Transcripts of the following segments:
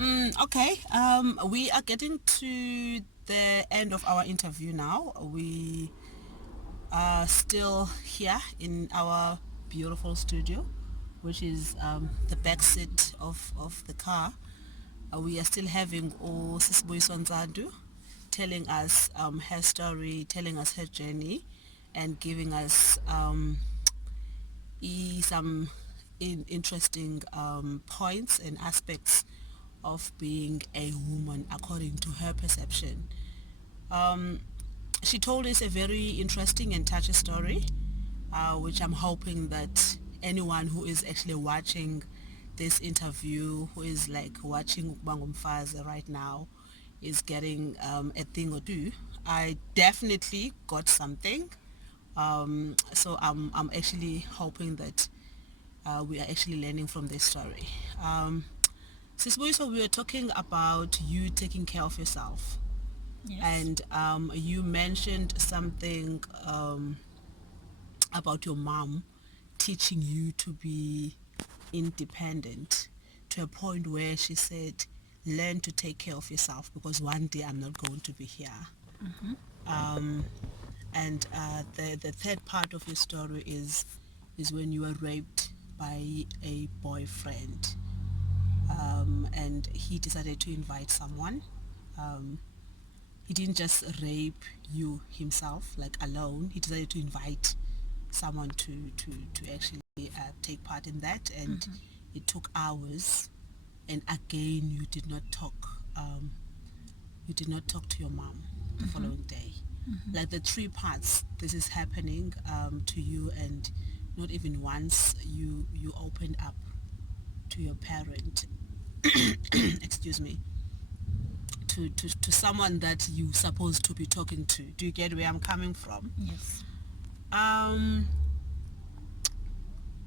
Okay. We are getting to the end of our interview now. We are still here in our beautiful studio, which is the back seat of the car. We are still having Buyiswa telling us her story, telling us her journey, and giving us some interesting points and aspects of being a woman according to her perception. Um, she told us a very interesting and touching story, which I'm hoping that anyone who is actually watching this interview, who is like watching Ukubanga Umfazi right now, is getting a thing or two. I definitely got something. So I'm actually hoping that we are actually learning from this story. So we were talking about you taking care of yourself, Yes. and you mentioned something about your mom teaching you to be independent to a point where she said, learn to take care of yourself because one day I'm not going to be here. Mm-hmm. And the third part of your story is when you were raped by a boyfriend, and he decided to invite someone. Um, he didn't just rape you himself, like alone. He decided to invite someone to actually take part in that, and Mm-hmm. it took hours. And again, you did not talk to your mom the Mm-hmm. following day. Mm-hmm. Like the three parts, this is happening to you, and not even once you opened up to your parent. Excuse me, to someone that you supposed to be talking to. Do you get where I'm coming from? Yes. Um,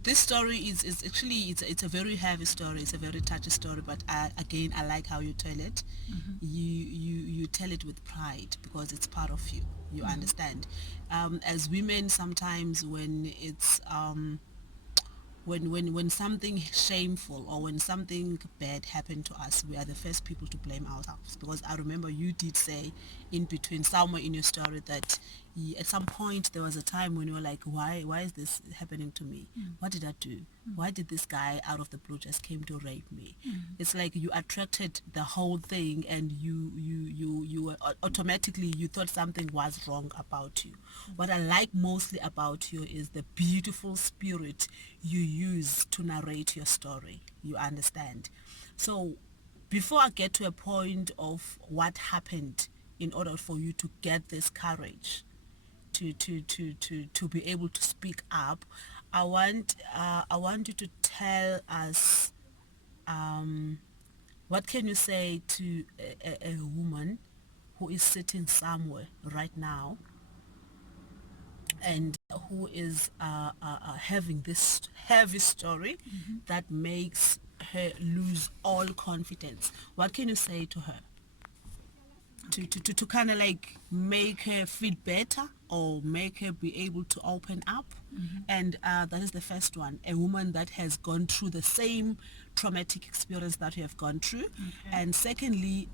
this story is actually it's a very heavy story. It's a very touchy story, but again, I like how you tell it. Mm-hmm. You tell it with pride because it's part of you. You Mm-hmm. understand. As women, sometimes when something shameful or when something bad happened to us, we are the first people to blame ourselves. Because I remember you did say in between somewhere in your story that at some point there was a time when you were like, why is this happening to me? What did I do? Why did this guy out of the blue just came to rape me? Mm-hmm. It's like you attracted the whole thing, and you were automatically you thought something was wrong about you. What I like mostly about you is the beautiful spirit you use to narrate your story. You understand? So before I get to a point of what happened in order for you to get this courage to be able to speak up, I want you to tell us, um, what can you say to a woman who is sitting somewhere right now and who is having this heavy story Mm-hmm. that makes her lose all confidence? What can you say to her Okay. to kind of like make her feel better or make her be able to open up? Mm-hmm. And that is the first one, a woman that has gone through the same traumatic experience that you have gone through. Okay. And secondly,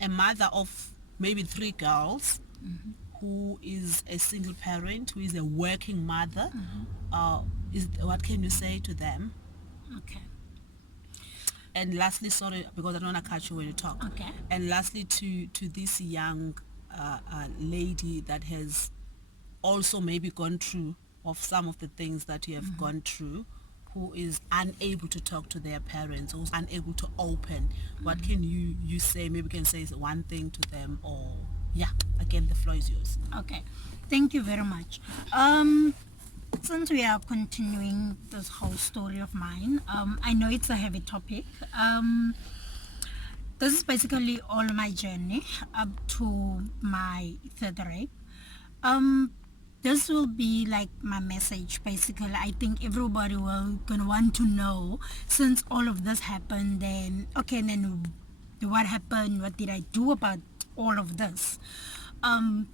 a mother of maybe three girls Mm-hmm. who is a single parent, who is a working mother. Mm-hmm. Is what can you say to them? Okay. And lastly, sorry, because I don't want to catch you when you talk. Okay. And lastly, to this young lady that has also maybe gone through of some of the things that you have Mm-hmm. gone through, who is unable to talk to their parents, who's unable to open. What Mm-hmm. can you say? Maybe you can say one thing to them, or yeah, again, the floor is yours. Okay. Thank you very much. Since we are continuing this whole story of mine, I know it's a heavy topic. This is basically all my journey up to my third rape. Um, this will be like my message. Basically, I think everybody will gonna want to know since all of this happened. Then okay, then what happened? What did I do about all of this? Um,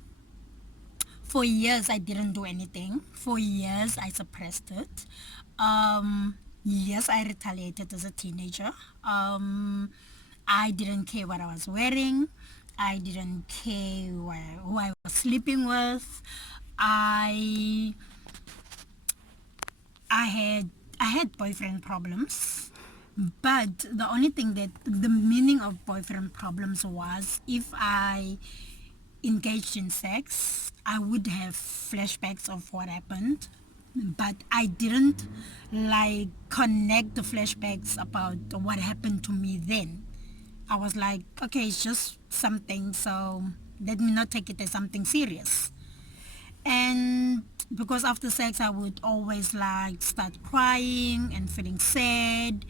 for years I didn't do anything. For years I suppressed it. Yes, I retaliated as a teenager. I didn't care what I was wearing. I didn't care who I was sleeping with. I I had I had boyfriend problems, but the only thing that the meaning of boyfriend problems was if I engaged in sex, I would have flashbacks of what happened, but I didn't like connect the flashbacks about what happened to me then. I was like, okay, it's just something, so let me not take it as something serious. And because after sex I would always like start crying and feeling sad,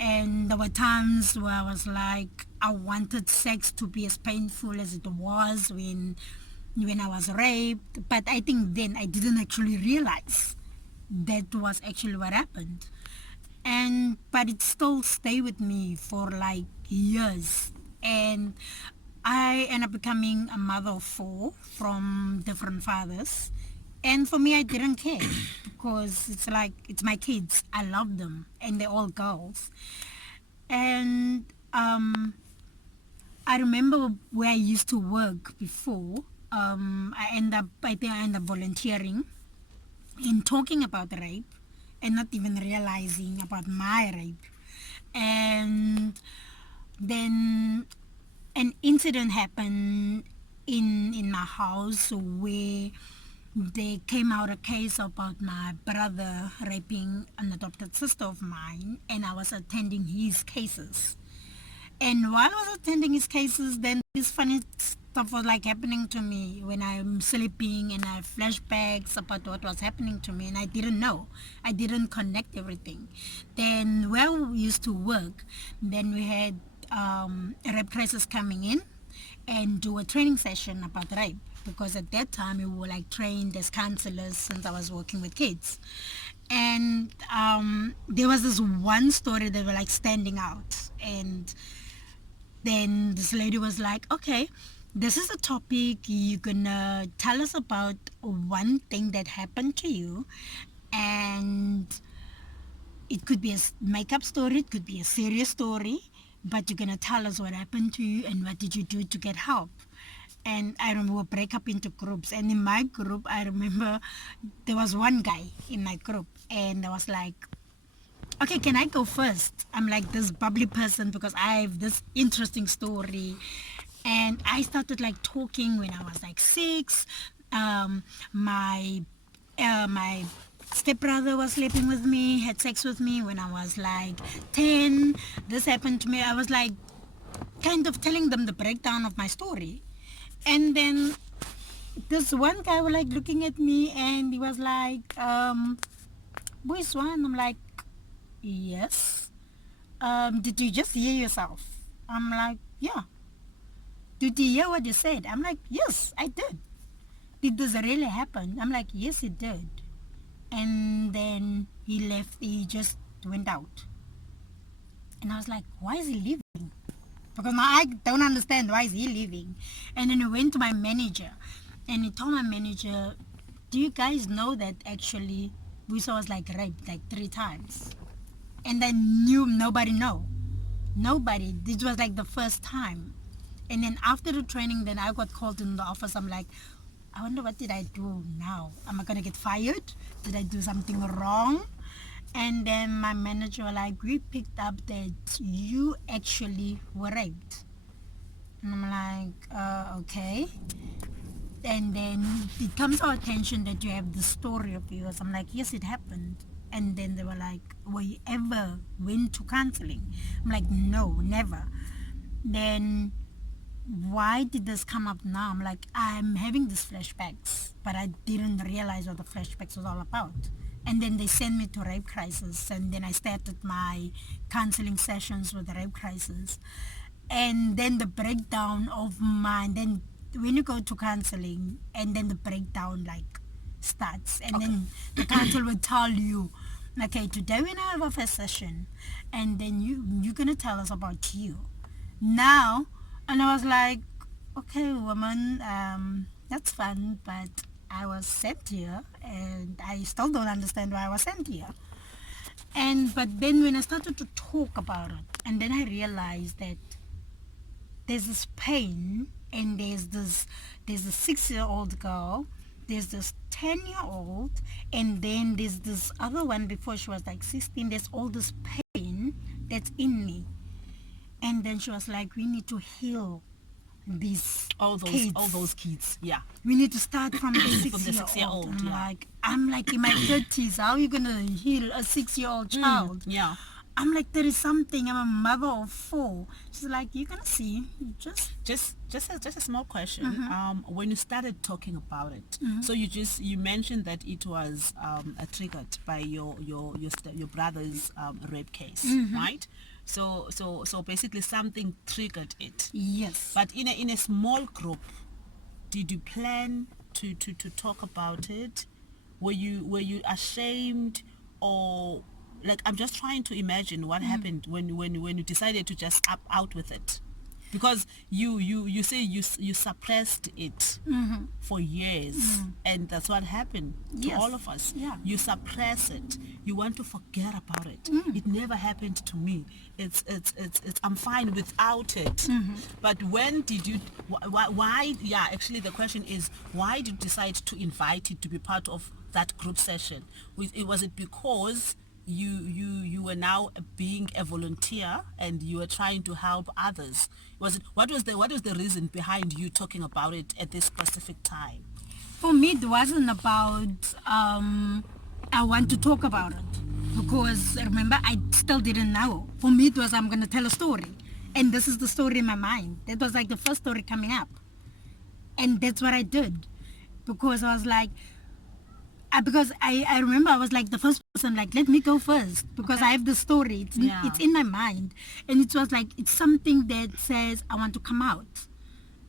and there were times where I was like I wanted sex to be as painful as it was when I was raped, but I think then I didn't actually realize that was actually what happened. And but it still stayed with me for like years. And I ended up becoming a mother of four from different fathers. And for me, I didn't care because it's like it's my kids. I love them, and they're all girls. And I remember where I used to work before. I think I ended up volunteering in talking about rape and not even realizing about my rape. And then an incident happened in my house where they came out a case about my brother raping an adopted sister of mine, and I was attending his cases. And while I was attending his cases, then this funny stuff was like happening to me when I'm sleeping, and I have flashbacks about what was happening to me, and I didn't know. I didn't connect everything. Then where we used to work, then we had a rape crisis coming in and do a training session about rape, because at that time we were like trained as counselors since I was working with kids. And there was this one story that were like standing out, and then this lady was like, okay, this is a topic, you're gonna tell us about one thing that happened to you, and it could be a makeup story, it could be a serious story, but you're gonna tell us what happened to you and what did you do to get help. And I remember we'll break up into groups, and in my group I remember there was one guy in my group, and I was like, okay, can I go first? I'm like this bubbly person because I have this interesting story. And I started like talking when I was like 6. My my stepbrother was sleeping with me, had sex with me when I was like 10. This happened to me. I was like kind of telling them the breakdown of my story. And then this one guy was like looking at me, and he was like, Buyiswa. And I'm like, yes. Did you just hear yourself? I'm like, yeah. Did you hear what you said? I'm like, yes, I did. Did this really happen? I'm like, yes, it did. And then he left. He just went out. And I was like, why is he leaving? Because now I don't understand why is he leaving. And then he went to my manager, and he told my manager, do you guys know that actually Busa was like raped like 3 times? And I knew nobody know. Nobody. This was like the first time. And then after the training, then I got called in the office. I'm like, I wonder what did I do now? Am I gonna get fired? Did I do something wrong? And then my manager was like, we picked up that you actually were raped. And I'm like, okay. And then it comes to our attention that you have the story of yours. I'm like, yes, it happened. And then they were like, were you ever went to counseling? I'm like, no, never. Then why did this come up now? I'm like, I'm having these flashbacks, but I didn't realize what the flashbacks was all about. And then they sent me to rape crisis, and then I started my counseling sessions with the rape crisis. And then the breakdown of mine, then when you go to counseling, and then the breakdown like starts, and then the counselor will tell you, okay, today we're gonna have a first session, and then you're gonna tell us about you now. And I was like, okay, woman, that's fun, but I was sent here, and I still don't understand why I was sent here. And but then when I started to talk about it, and then I realized that there's this pain, and there's a 6-year-old girl, there's this 10-year-old, and then there's this other one before she was like 16. There's all this pain that's in me. And then she was like, we need to heal these all those kids. kids, yeah. We need to start from the From the 6-year-old, 6-year-old. I'm yeah. like, in my 30s. How are you gonna heal a 6-year-old child? Yeah. I'm like 30 something. I'm a mother of 4. She's like, you're gonna see. Just a small question. When you started talking about it, so you mentioned that it was triggered by your brother's rape case, right? So basically something triggered it. Yes. But in a small group, did you plan to talk about it? Were you ashamed, or like, I'm just trying to imagine what happened when you decided to just up out with it, because you say you suppressed it for years, and that's what happened to Yes. all of us. Yeah. You suppress it, you want to forget about it. It never happened to me. It's I'm fine without it. But when did you why yeah, actually the question is, why did you decide to invite it to be part of that group session? Was it because you were now being a volunteer and you were trying to help others? What was the reason behind you talking about it at this specific time? For me, it wasn't about I want to talk about it, because remember, I still didn't know. For me, it was, I'm gonna tell a story, and this is the story in my mind. That was like the first story coming up, and that's what I did, because I was like, because I remember I was like the first person, like, let me go first, because I have the story. It's in my mind, and it was like, it's something that says I want to come out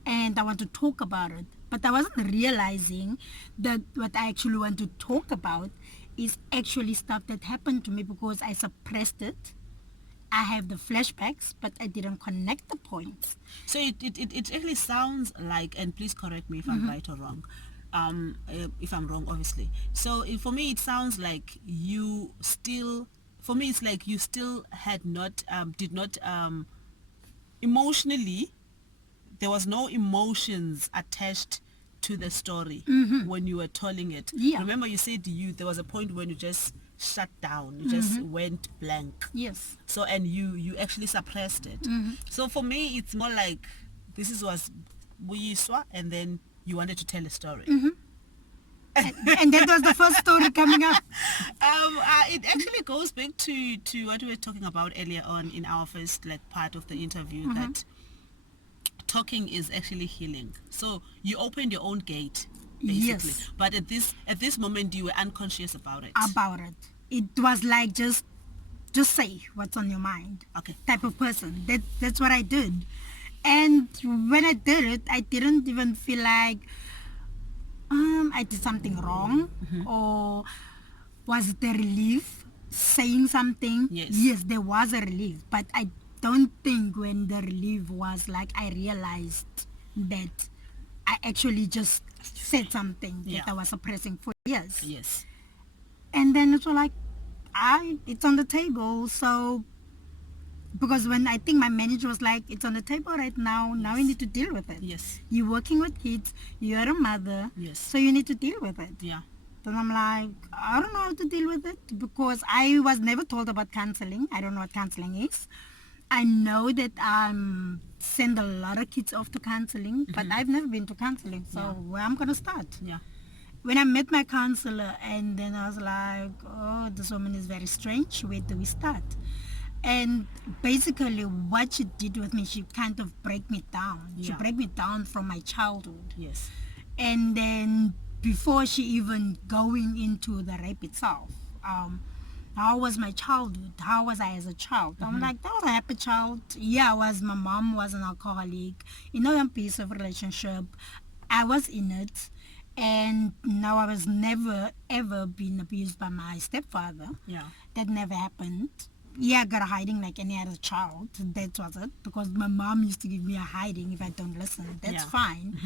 and I want to talk about it. But I wasn't realizing that what I actually want to talk about is actually stuff that happened to me, because I suppressed it. I have the flashbacks, but I didn't connect the points. So it actually sounds like, and please correct me if I'm right or wrong, if I'm wrong, obviously. So for me, it sounds like for me, it's like you still did not, emotionally, there was no emotions attached to the story when you were telling it. Yeah. Remember, you said there was a point when you just shut down, you just went blank. Yes. So, and you actually suppressed it. So for me, it's more like was Buyiswa, and then you wanted to tell a story. And that was the first story coming up. It actually goes back to what we were talking about earlier on in our first part of the interview, that talking is actually healing. So you opened your own gate, basically. Yes. But at this moment, you were unconscious about it. About it. It was like, just say what's on your mind. Okay. Type of person. That's what I did. And when I did it, I didn't even feel like I did something wrong, or was it a relief saying something? Yes. There was a relief, but I don't think when the relief was like, I realized that I actually just said something Yeah. that I was suppressing for years. Yes. And then it was like, it's on the table. So, because when I think my manager was like, it's on the table right now, now you need to deal with it. Yes. You're working with kids, you're a mother, Yes. so you need to deal with it. Yeah. Then I'm like, I don't know how to deal with it, because I was never told about counseling. I don't know what counseling is. I know that send a lot of kids off to counseling, but I've never been to counseling, so where I'm going to start? Yeah. When I met my counselor, and then I was like, oh, this woman is very strange. Where do we start? And basically what she did with me, she kind of break me down. She Yeah. break me down from my childhood. Yes. And then before she even going into the rape itself, how was my childhood? How was I as a child? I'm like, that was a happy child. Yeah, my mom was an alcoholic, in a abusive relationship. I was in it. And now I was never ever been abused by my stepfather. Yeah. That never happened. Yeah, I got a hiding like any other child. That was it. Because my mom used to give me a hiding if I don't listen. That's Yeah. fine.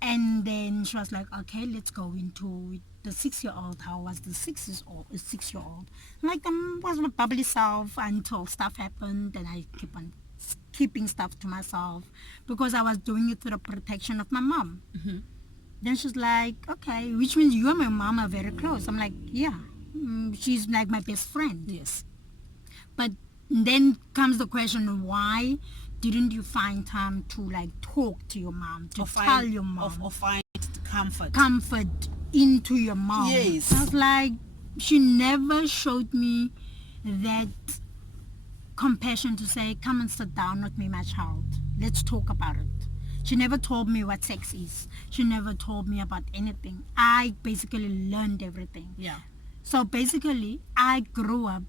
And then she was like, okay, let's go into the 6-year-old. How was the 6-year-old? Like, was my bubbly self until stuff happened, and I keep on keeping stuff to myself because I was doing it for the protection of my mom. Then she's like, okay, which means you and my mom are very close. I'm like, yeah. She's like my best friend. Yes. But then comes the question, why didn't you find time to like talk to your mom, to tell your mom, or find comfort into your mom? Yes. I was like, she never showed me that compassion to say, come and sit down with me, my child. Let's talk about it. She never told me what sex is. She never told me about anything. I basically learned everything. Yeah. So basically, I grew up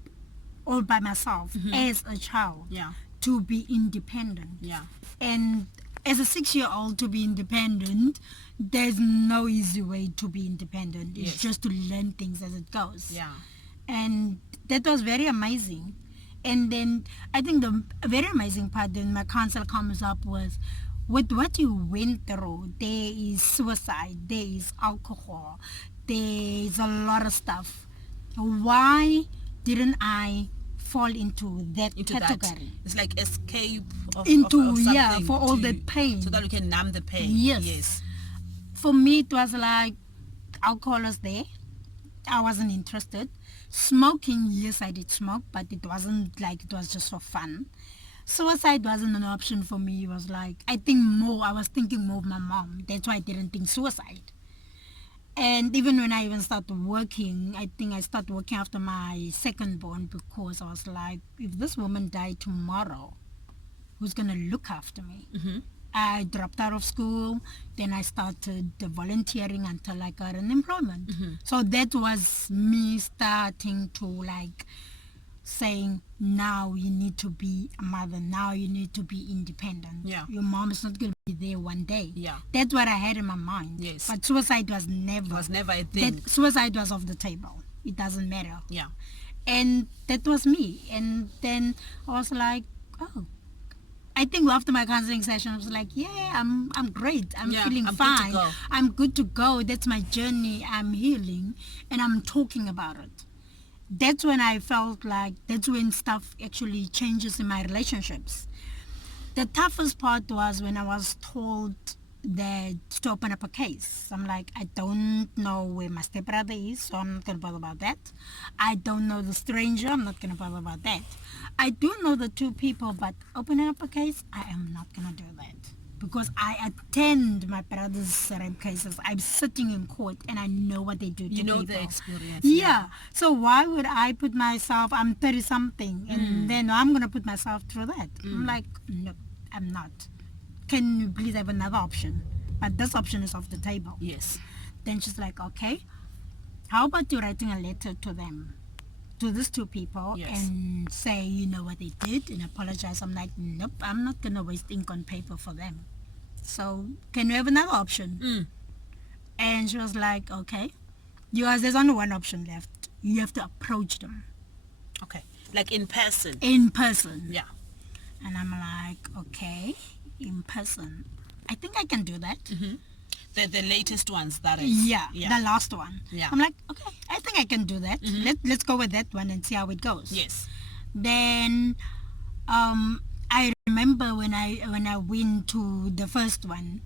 all by myself as a child. Yeah. To be independent. Yeah. And as a 6-year-old to be independent, there's no easy way to be independent. It's Yes. just to learn things as it goes. Yeah. And that was very amazing. And then I think the very amazing part when my counsel comes up was, with what you went through, there is suicide, there is alcohol, there is a lot of stuff. Why didn't I fall into that category? It's like escape of Yeah, something for all that pain. so that we can numb the pain. Yes. For me, it was like alcohol was there. I wasn't interested. Smoking, yes, I did smoke, but it wasn't like it was just for fun. Suicide wasn't an option for me. It was like, I was thinking more of my mom. That's why I didn't think suicide. And even when I even started working, I think I started working after my second born because I was like, if this woman died tomorrow, who's going to look after me? I dropped out of school. Then I started volunteering until I got an employment. So that was me starting to like saying, now you need to be a mother. Now you need to be independent. Yeah. Your mom is not going to be there one day. Yeah. That's what I had in my mind. Yes. But suicide was never. It was never a thing. Suicide was off the table. It doesn't matter. Yeah. And that was me. And then I was like, oh. I think after my counseling session, I was like, yeah, I'm great. I'm feeling fine. I'm good to go. That's my journey. I'm healing. And I'm talking about it. That's when I felt like that's when stuff actually changes in my relationships. The toughest part was when I was told that to open up a case. I'm like, I don't know where my stepbrother is, so I'm not going to bother about that. I don't know the stranger, I'm not going to bother about that. I do know the two people, but opening up a case, I am not going to do that. Because I attend my brother's rape cases. I'm sitting in court and I know what they do to people. You know the experience. Yeah. So why would I put myself, I'm 30-something, and then I'm going to put myself through that? I'm like, no, I'm not. Can you please have another option? But this option is off the table. Yes. Then she's like, okay, how about you writing a letter to them? To these two people, and say, you know what they did, and apologize. I'm like, nope, I'm not gonna waste ink on paper for them. So can you have another option? And she was like, okay, there's only one option left. You have to approach them. Okay, like in person. Yeah. And I'm like, okay, in person, I think I can do that. The latest ones, that is. Yeah, the last one. Yeah. I'm like, okay, I think I can do that. Let's go with that one and see how it goes. Yes. Then I remember when I went to the first one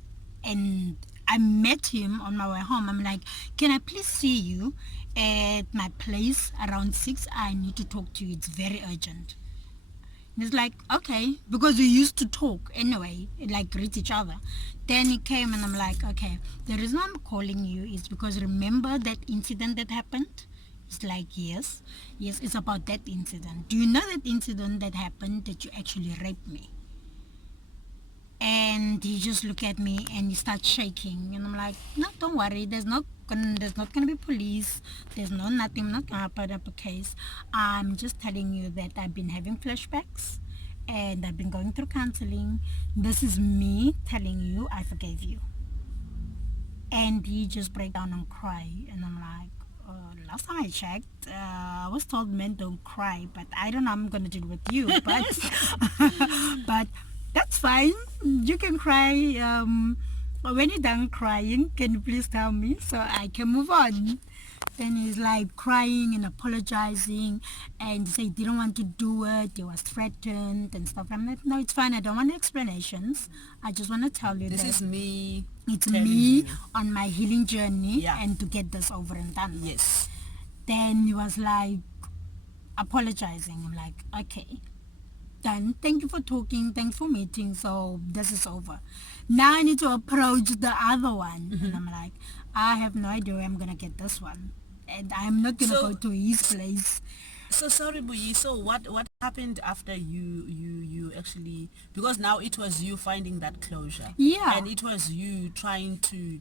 and I met him on my way home. I'm like, can I please see you at my place around 6? I need to talk to you. It's very urgent. And he's like, okay, because we used to talk anyway, like greet each other. Then he came and I'm like, okay, the reason I'm calling you is because remember that incident that happened? It's like, yes, it's about that incident. Do you know that incident that happened that you actually raped me? And he just looked at me and he starts shaking. And I'm like, no, don't worry. There's not gonna be police. There's nothing. I'm not gonna put up a case. I'm just telling you that I've been having flashbacks and I've been going through counseling. This is me telling you I forgave you. And he just break down and cry. And I'm like, last time I checked, I was told men don't cry, but I don't know. I'm gonna do it with you, but but that's fine. You can cry. When you're done crying, can you please tell me so I can move on? Then he's like crying and apologizing and say he didn't want to do it. He was threatened and stuff. I'm like, no, it's fine. I don't want explanations. I just want to tell you This that is me it's telling me you. on my healing journey Yeah. and to get this over and done with. Yes. Then he was like apologizing. I'm like, okay, done. Thank you for talking. Thanks for meeting. So this is over. Now I need to approach the other one. And I'm like, I have no idea where I'm going to get this one. And I'm not going to go So to his place. so sorry, Buyi. So what happened after you actually, because now it was you finding that closure, Yeah. and it was you trying to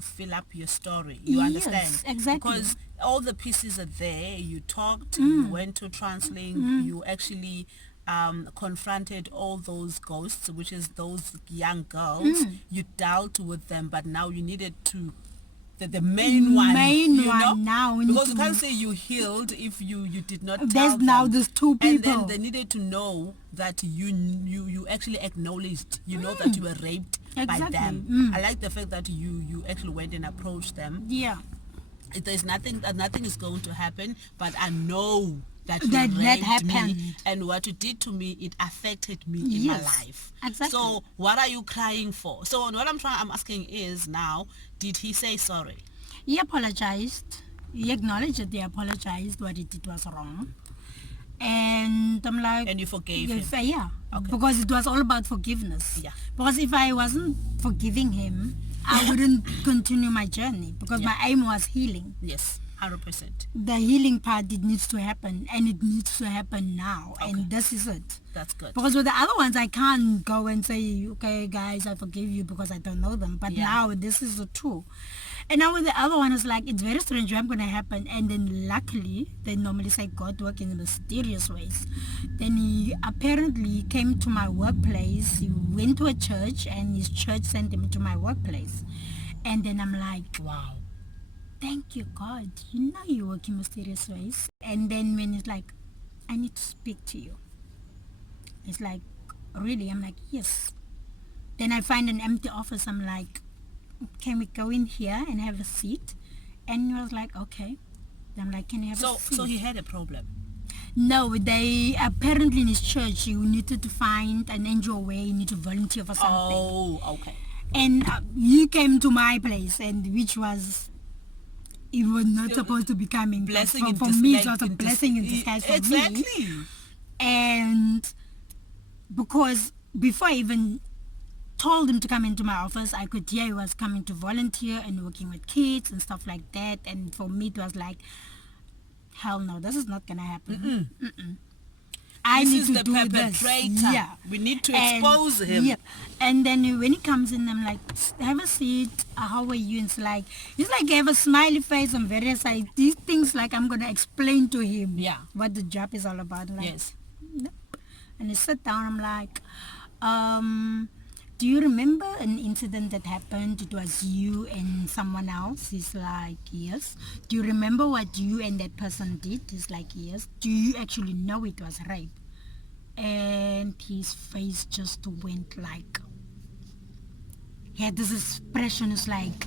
fill up your story. You understand? Yes, exactly. Because all the pieces are there. You talked. You went to Translink. You actually confronted all those ghosts, which is those young girls. You dealt with them, but now you needed to the main one, Main you know, one now we need because you can't to. say you healed if you did not There's tell now them. there's two And then people. they needed to know that you actually acknowledged, you know, that you were raped by Exactly. them. I like the fact that you actually went and approached them. Yeah. There's nothing is going to happen, but I know that you That raped me, happened. and what you did to me, it affected me in my Yes. life. Exactly. So what are you crying for? So what I'm asking is now, did he say sorry? He apologized. He acknowledged that he apologized. What he did was wrong. And I'm like, And you forgave yes, him? yeah, Okay. because it was all about forgiveness. Yeah. Because if I wasn't forgiving him, I wouldn't continue my journey because Yeah. my aim was healing. Yes, 100%. The healing part, it needs to happen, and it needs to happen now. Okay. And this is it. That's good. Because with the other ones, I can't go and say, okay, guys, I forgive you because I don't know them. But Yeah. now this is the true. And now with the other one, it's like, it's very strange what's going to happen. And then luckily, they normally say God works in mysterious ways. Then he apparently came to my workplace. He went to a church, and his church sent him to my workplace. And then I'm like, Wow. thank you, God. You know you work in mysterious ways. And then when it's like, I need to speak to you. It's like, really? I'm like, yes. Then I find an empty office. I'm like, can we go in here and have a seat? And he was like, okay. I'm like, can you have a seat? So he had a problem. No, they apparently in his church, you needed to find an NGO where you need to volunteer for something. Oh, okay. And he came to my place, and which was, it was not supposed to be coming. But Blessing in for dis- me, like it was a in dis- blessing in disguise for me. Exactly. And because before I even told him to come into my office, I could hear he was coming to volunteer and working with kids and stuff like that. And for me, it was like, hell no, this is not gonna happen. I This need is to the do perpetrator. this. Yeah. We need to And- expose him. Yeah. And then when he comes in, I'm like, have a seat. How are you? And it's like, I have a smiley face on various sides. These things like I'm gonna explain to him. Yeah. What the job is all about. Like, Yes. nope. And he sat down. I'm like, do you remember an incident that happened? It was you and someone else. He's like, yes. Do you remember what you and that person did? He's like, yes. Do you actually know it was rape? And his face just went like, he had this expression. It's like,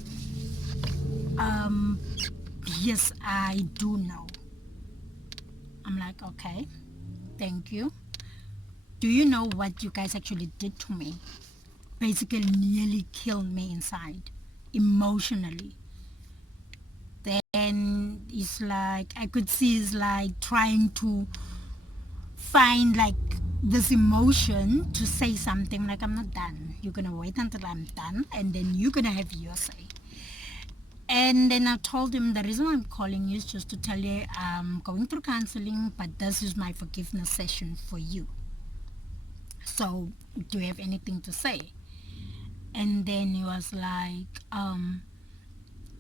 yes, I do know. I'm like, okay, thank you. Do you know what you guys actually did to me? Basically nearly killed me inside, emotionally. Then it's like, I could see it's like trying to find like this emotion to say something. Like, I'm not done. You're gonna wait until I'm done, and then you're gonna have your say. And then I told him the reason I'm calling you is just to tell you I'm going through counseling, but this is my forgiveness session for you. So do you have anything to say? And then he was like,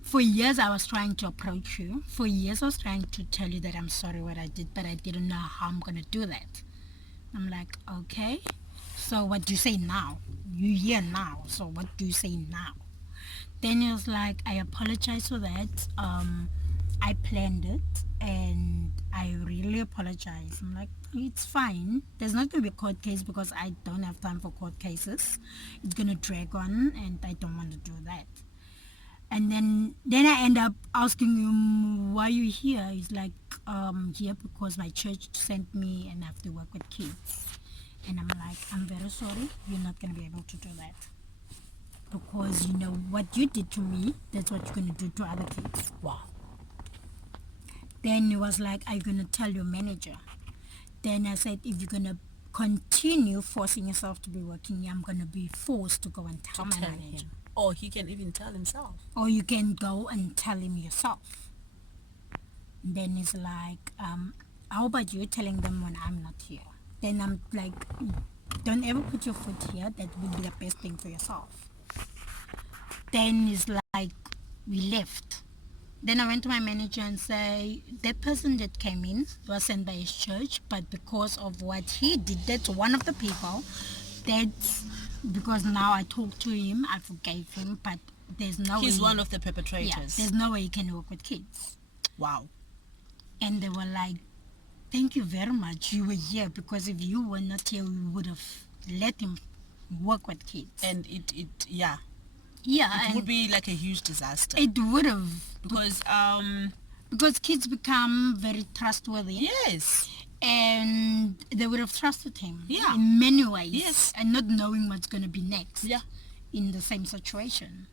for years I was trying to approach you. For years I was trying to tell you that I'm sorry what I did, but I didn't know how I'm going to do that. I'm like, okay. So what do you say now? You're here now. So what do you say now? Then he was like, I apologize for that. I planned it and I really apologize. I'm like, it's fine. There's not going to be a court case because I don't have time for court cases. It's going to drag on and I don't want to do that. And then I end up asking him, why you here? He's like, here because my church sent me and I have to work with kids. And I'm like, I'm very sorry, you're not going to be able to do that. Because you know what you did to me, that's what you're going to do to other kids. Wow. Then he was like, are you going to tell your manager? Then I said, if you're going to continue forcing yourself to be working here, I'm going to be forced to go and tell my manager. Him. Or he can even tell himself. Or you can go and tell him yourself. Then he's like, how about you telling them when I'm not here? Then I'm like, don't ever put your foot here. That would be the best thing for yourself. Then he's like, we left. Then I went to my manager and say, that person that came in was sent by his church, but because of what he did, that's one of the people. That's because now I talked to him, I forgave him, but there's no He's way. one of the perpetrators. Yeah, there's no way you can work with kids. Wow. And they were like, thank you very much. You were here, because if you were not here, we would have let him work with kids. And it Yeah. It would be like a huge disaster. It would have. Because kids become very trustworthy. Yes. And they would have trusted him. Yeah. In many ways. Yes. And not knowing what's going to be next. Yeah. In the same situation.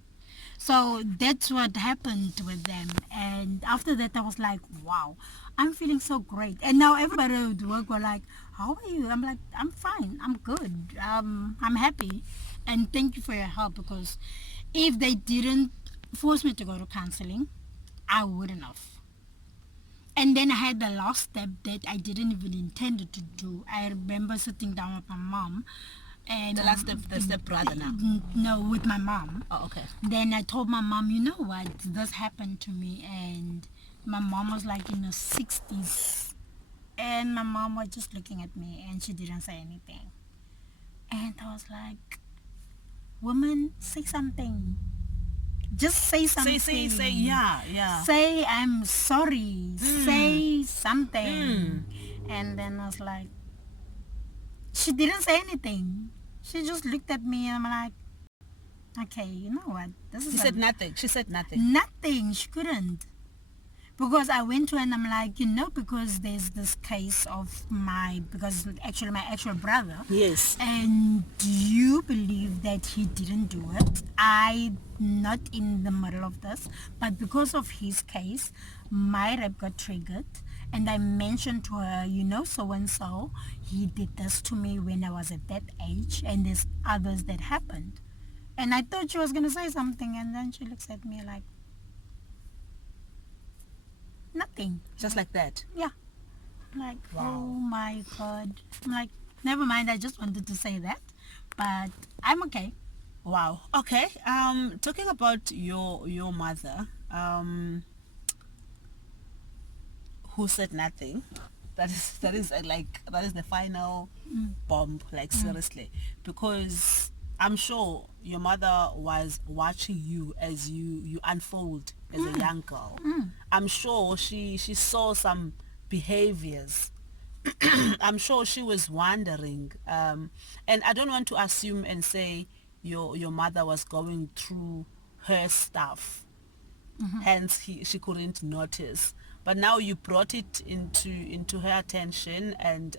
So that's what happened with them. And after that, I was like, wow, I'm feeling so great. And now everybody at work were like, how are you? I'm like, I'm fine. I'm good. I'm happy. And thank you for your help, because if they didn't force me to go to counseling, I wouldn't have. And then I had the last step that I didn't even intend to do. I remember sitting down with my mom. And the last step, the step brother now? No, with my mom. Oh, okay. Then I told my mom, you know what, this happened to me. And my mom was like in her 60s. And my mom was just looking at me and she didn't say anything. And I was like, woman, say something. Just say something. Say, yeah. Say, I'm sorry. Say something. And then I was like, she didn't say anything. She just looked at me and I'm like, okay, you know what? She said nothing. She said nothing. Nothing. She couldn't. Because I went to her and I'm like, because there's this case of my actual brother. Yes. And do you believe that he didn't do it? I'm not in the middle of this, but because of his case, my rep got triggered. And I mentioned to her, so-and-so, he did this to me when I was at that age, and there's others that happened. And I thought she was going to say something, and then she looks at me like, nothing. Just like that? Yeah. I'm like, wow. Oh my God. I'm like, never mind, I just wanted to say that, but I'm okay. Wow. Okay. Talking about your mother, who said nothing. That is the final bomb, seriously, because I'm sure your mother was watching you as you unfold as a young girl. I'm sure she saw some behaviors. I'm sure she was wondering, and I don't want to assume and say your mother was going through her stuff, hence she couldn't notice. But now you brought it into her attention, and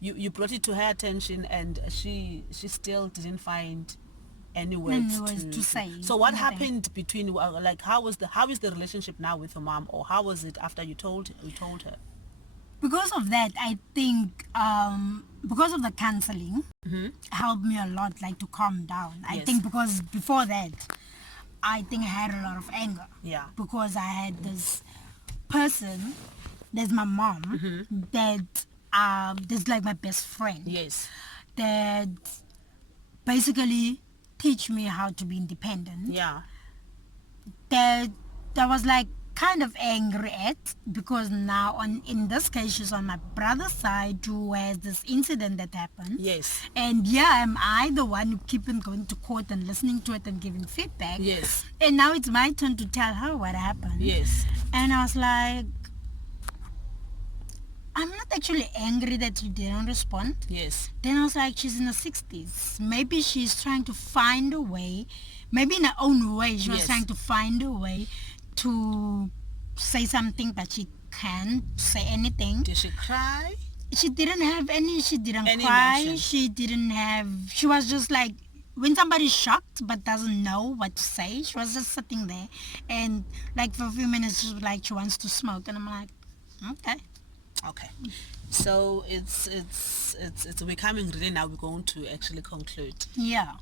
you brought it to her attention, and she still didn't find any words to say. So what happened between how is the relationship now with your mom, or how was it after you told her? Because of that, I think because of the counseling helped me a lot, to calm down. I think because before that, I think I had a lot of anger. Yeah. Because I had this person, there's my mom, that that's like my best friend. Yes. That basically teach me how to be independent. Yeah. That I was kind of angry at, because now in this case she's on my brother's side, who has this incident that happened. Yes. And am I the one who keep on going to court and listening to it and giving feedback? Yes. And now it's my turn to tell her what happened. Yes. And I was like, I'm not actually angry that you didn't respond. Yes. Then I was like, she's in her 60s. Maybe she's trying to find a way, maybe in her own way, she was Yes. trying to find a way to say something, but she can't say anything. Did she cry? She didn't have any, she didn't Any cry, emotion? she didn't have, she was just like, when somebody's shocked but doesn't know what to say, she was just sitting there. And like for a few minutes, she was like, she wants to smoke. And I'm like, okay. Okay. So it's becoming really now we're going to actually conclude. Yeah.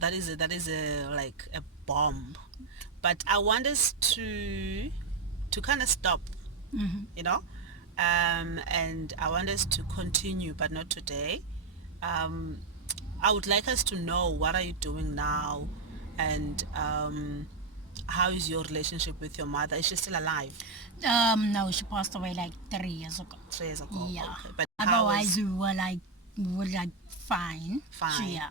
That is a like a bomb. But I want us to kind of stop, you know? And I want us to continue, but not today. Um, I would like us to know what are you doing now, and how is your relationship with your mother? Is she still alive? No, she passed away like 3 years ago. 3 years ago. Yeah. Okay, but how Otherwise, is we were like fine. fine? Yeah.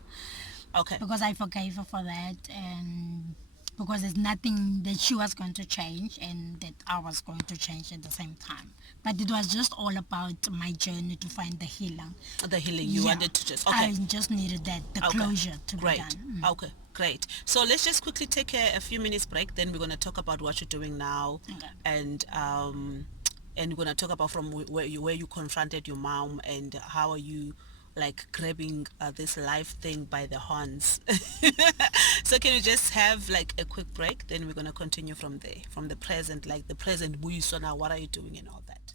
Okay, Because I forgave her for that, and because there's nothing that she was going to change and that I was going to change at the same time. But it was just all about my journey to find the healing. the healing you Yeah. wanted to just I okay. just needed that, the Okay, closure to be great. done. Okay, great. So let's just quickly take a few minutes break. Then we're gonna talk about what you're doing now, Okay. and we're gonna talk about from where you confronted your mom and how are you like grabbing this life thing by the horns. So can we just have like a quick break? Then we're gonna continue from there, from the present, like the present Buyiswa now. What are you doing and all that?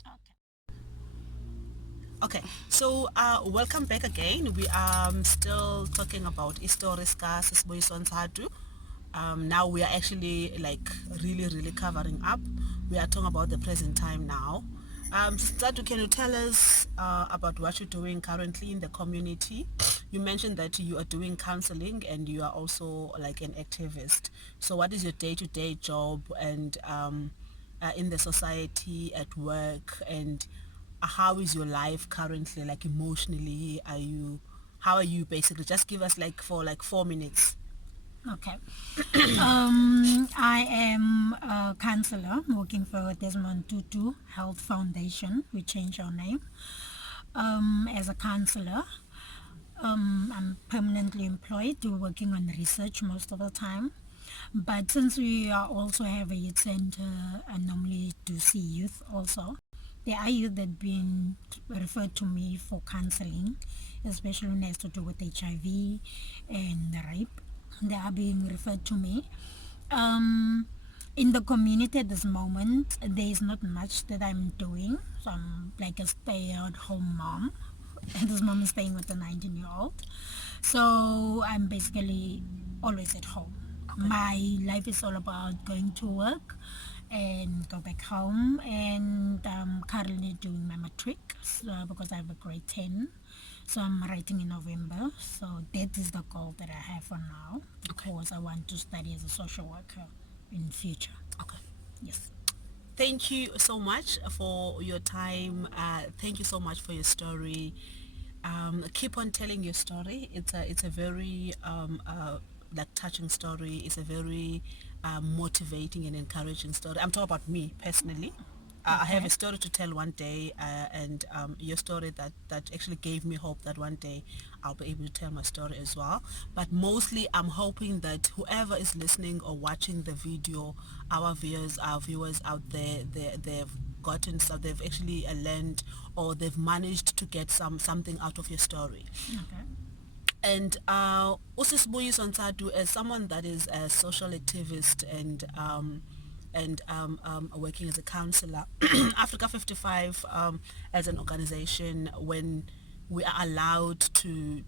Okay. Okay, so welcome back again. We are still talking about History Scars Buyiswa. Now we are actually like really covering up. We are talking about the present time now. Sadu, can you tell us about what you're doing currently in the community? You mentioned that you are doing counseling and you are also like an activist. So what is your day-to-day job and in the society, at work, and how is your life currently, like emotionally? How are you basically? Just give us like for like 4 minutes. Okay. I am a counselor working for Desmond Tutu Health Foundation. We changed our name. As a counselor, I'm permanently employed, working on research most of the time. But since we are also have a youth center, I normally do see youth also. There are youth that been referred to me for counseling, especially when it has to do with HIV and rape. They are being referred to me. Um, in the community at this moment, there is not much that I'm doing. So I'm like a stay-at-home mom. At this moment, staying with a 19-year-old. So I'm basically always at home. My life is all about going to work and go back home, and I'm currently doing my matric, so, because I have a grade 10, so I'm writing in November. So that is the goal that I have for now, because I want to study as a social worker in future. Okay. Yes. Thank you so much for your time. Thank you so much for your story. Keep on telling your story. It's a very like touching story. It's a very motivating and encouraging story. I'm talking about me personally. I have Okay. a story to tell one day, and your story that actually gave me hope that one day I'll be able to tell my story as well. But mostly, I'm hoping that whoever is listening or watching the video, our viewers out there, they've gotten stuff. They've actually learned or they've managed to get something out of your story. Okay. And Usisbuyiswa Nsadu, as someone that is a social activist and working as a counselor, Africa 55 as an organization, when we are allowed to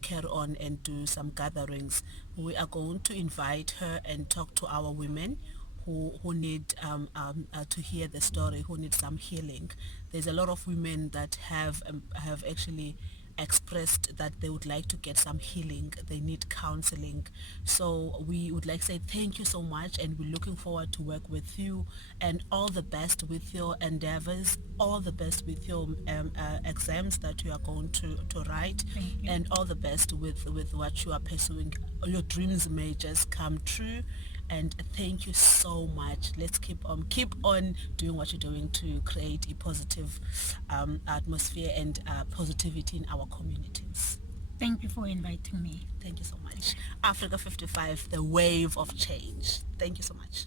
carry on and do some gatherings, we are going to invite her and talk to our women who need to hear the story, who need some healing. There's a lot of women that have actually expressed that they would like to get some healing, they need counseling. So we would like to say thank you so much, and we're looking forward to work with you, and all the best with your endeavors, all the best with your exams that you are going to write, Thank you. and all the best with what you are pursuing. Your dreams may just come true, and thank you so much. Let's keep on doing what you're doing to create a positive atmosphere and positivity in our communities. Thank you for inviting me. Thank you so much. Africa 55, the wave of change. Thank you so much.